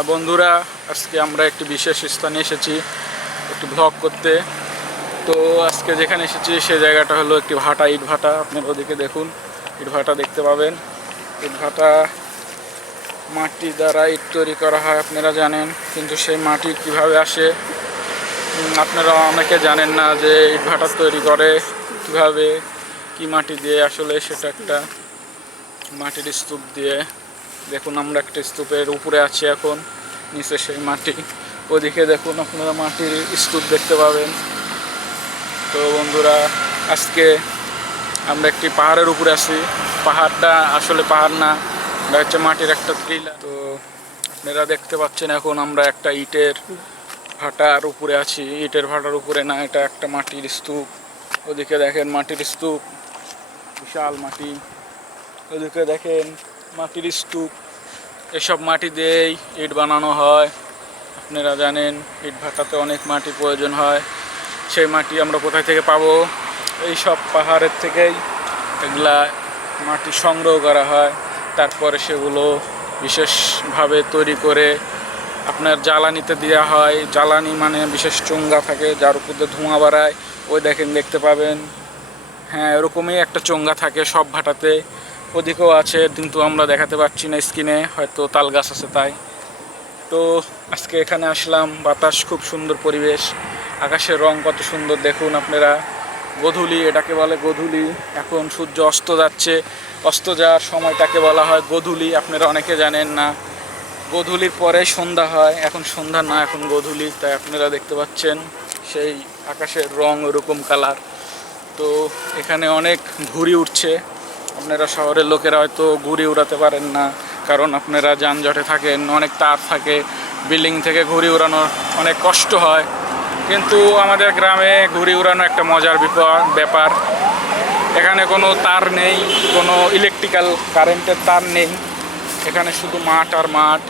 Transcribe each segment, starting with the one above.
বন্ধুরা, আজকে আমরা একটি বিশেষ স্থানে এসেছি একটি ব্লগ করতে। তো আজকে যেখানে এসেছি সেই জায়গাটা হলো একটি ভাটা, ইট ভাটা। আপনারা ওদিকে দেখুন, ইট ভাটা দেখতে পাবেন। ইট ভাটা মাটি দ্বারা ইট তৈরি করা হয়, আপনারা জানেন, কিন্তু সেই মাটি কিভাবে আসে আপনারা অনেকে জানেন না যে ইট ভাটা তৈরি করে কিভাবে, কি মাটি দিয়ে। আসলে সেটা একটা মাটির স্তূপ দিয়ে। দেখুন, আমরা একটা স্তূপের উপরে আছি এখন, নিচে সেই মাটি। ওদিকে দেখুন, আপনারা মাটির স্তূপ দেখতে পাবেন। তো বন্ধুরা, আজকে আমরা একটি পাহাড়ের উপরে আছি। পাহাড়টা আসলে পাহাড় না, এটা হচ্ছে মাটির একটা টিলা। তো আপনারা দেখতে পাচ্ছেন এখন আমরা একটা ইটের ভাটার উপরে আছি। ইটের ভাটার উপরে না, এটা একটা মাটির স্তূপ। ওদিকে দেখেন মাটির স্তূপ, বিশাল মাটি। ওদিকে দেখেন মাটির স্তূপ। এসব মাটি দিয়েই ইট বানানো হয়। আপনারা জানেন ইট ভাটাতে অনেক মাটির প্রয়োজন হয়। সেই মাটি আমরা কোথায় থেকে পাবো? এই সব পাহাড়ের থেকেই এগুলা মাটি সংগ্রহ করা হয়। তারপরে সেগুলো বিশেষভাবে তৈরি করে আপনার জ্বালানিতে দেওয়া হয়। জ্বালানি মানে বিশেষ চোঙ্গা থাকে যার উপর দিয়ে ধোঁয়া বাড়ায়। ওই দেখেন, দেখতে পাবেন। হ্যাঁ, এরকমই একটা চোঙ্গা থাকে সব ভাটাতে। ওদিকেও আছে, কিন্তু আমরা দেখাতে পারছি না স্ক্রিনে, হয়তো তাল গাছ আছে তাই। তো আজকে এখানে আসলাম, বাতাস খুব সুন্দর, পরিবেশ, আকাশের রং কত সুন্দর দেখুন আপনারা। গোধূলি, এটাকে বলে গোধূলি। এখন সূর্য অস্ত যাচ্ছে, অস্ত যাওয়ার সময়টাকে বলা হয় গোধূলি। আপনারা অনেকে জানেন না, গোধূলির পরে সন্ধ্যা হয়। এখন সন্ধ্যা না, এখন গোধূলি। তাই আপনারা দেখতে পাচ্ছেন সেই আকাশের রং ওরকম কালার। তো এখানে অনেক ঘুড়ি উঠছে। আপনারা শহরের লোকেরা হয়তো ঘুড়ি উড়াতে পারেন না, কারণ আপনারা যানজটে থাকেন, অনেক তার থাকে, বিল্ডিং থেকে ঘুড়ি উড়ানোর অনেক কষ্ট হয়। কিন্তু আমাদের গ্রামে ঘুড়ি উড়ানো একটা মজার ব্যাপার। এখানে কোনো তার নেই, কোনো ইলেকট্রিক্যাল কারেন্টের তার নেই। এখানে শুধু মাঠ আর মাঠ,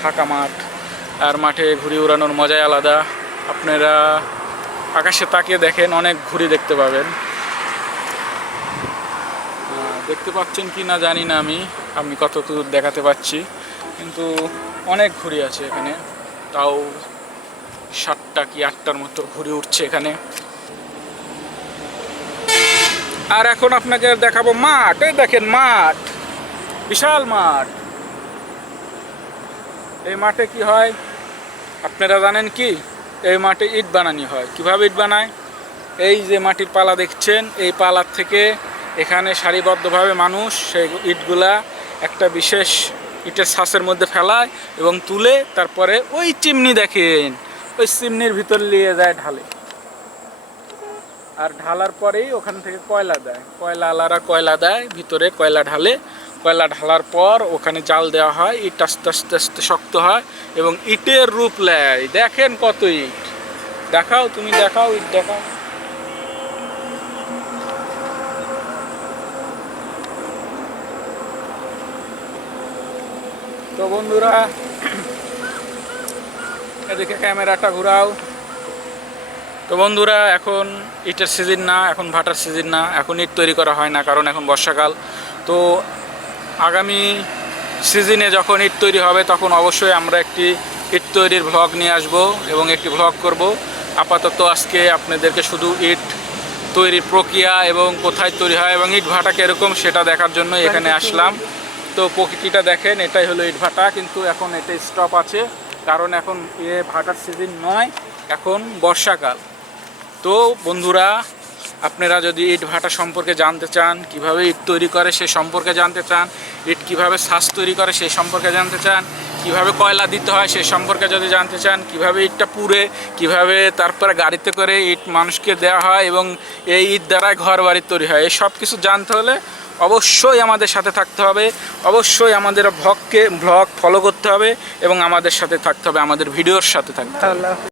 ফাঁকা মাঠ। আর মাঠে ঘুড়ি উড়ানোর মজাই আলাদা। আপনারা আকাশে তাকিয়ে দেখেন, অনেক ঘুড়ি দেখতে পাবেন। দেখতে পাচ্ছেন কি না জানি না, আমি কতদূর দেখাতে পাচ্ছি, কিন্তু অনেক ঘুড়ি আছে এখানে। তাও 7টা কি 8টার মতো ঘুড়ি উঠছে এখানে। আর এখন আপনাকে দেখাবো মাঠ। এই দেখেন মাঠ, বিশাল মাঠ। এই মাঠে কি হয় আপনারা জানেন কি? এই মাঠে ইট বানানি হয়। কিভাবে ইট বানায়? এই যে মাটির পালা দেখছেন, এই পালার থেকে এখানে সারিবদ্ধভাবে মানুষ সেই ইটগুলা একটা বিশেষ ইটের ছাঁচের মধ্যে ফেলায় এবং তুলে তারপরে ওই চিমনি দেখেন, ওই চিমনির ভিতর নিয়ে যায় ঢালে। আর ঢালার পরেই ওখান থেকে কয়লা দেয়, কয়লা আলারা কয়লা দেয়, ভিতরে কয়লা ঢালে। কয়লা ঢালার পর ওখানে জাল দেওয়া হয়, ইট আস্তে আস্তে আস্তে শক্ত হয় এবং ইটের রূপ নেয়। দেখেন কত ইট। দেখাও, তুমি দেখাও, ইট দেখাও। তো বন্ধুরা, এদিকে ক্যামেরাটা ঘোরাও। তো বন্ধুরা, এখন ইটের সিজন না, এখন ভাটার সিজন না, এখন ইট তৈরি করা হয় না, কারণ এখন বর্ষাকাল। তো আগামী সিজনে যখন ইট তৈরি হবে তখন অবশ্যই আমরা একটি ইট তৈরির ভ্লগ নিয়ে আসব এবং একটি ভ্লগ করব। আপাতত আজকে আপনাদেরকে শুধু ইট তৈরির প্রক্রিয়া এবং কোথায় তৈরি হয় এবং ইট ভাটা কীরকম সেটা দেখার জন্য এখানে আসলাম। তো প্রকৃতিটা দেখেন, এটাই হলো ইট ভাটা, কিন্তু এখন এটা স্টপ আছে, কারণ এখন ভাটার সিজন নয়, এখন বর্ষাকাল। তো বন্ধুরা, আপনারা যদি ইট ভাটা সম্পর্কে জানতে চান, কিভাবে ইট তৈরি করে সে সম্পর্কে জানতে চান, ইট কিভাবে ছাঁচ তৈরি করে সেই সম্পর্কে জানতে চান, কিভাবে কয়লা দিতে হয় সেই সম্পর্কে যদি জানতে চান, কিভাবে ইটটা পুড়ে, কিভাবে তারপরে গাড়িতে করে ইট মানুষকে দেওয়া হয় এবং এই ইট দ্বারাই ঘর বাড়ি তৈরি হয়, এই সব কিছু জানতে হলে অবশ্যই আমাদের সাথে থাকতে হবে। অবশ্যই আমাদের ভ্লগ ফলো করতে হবে এবং আমাদের সাথে থাকতে হবে, আমাদের ভিডিওর সাথে থাকতে হবে।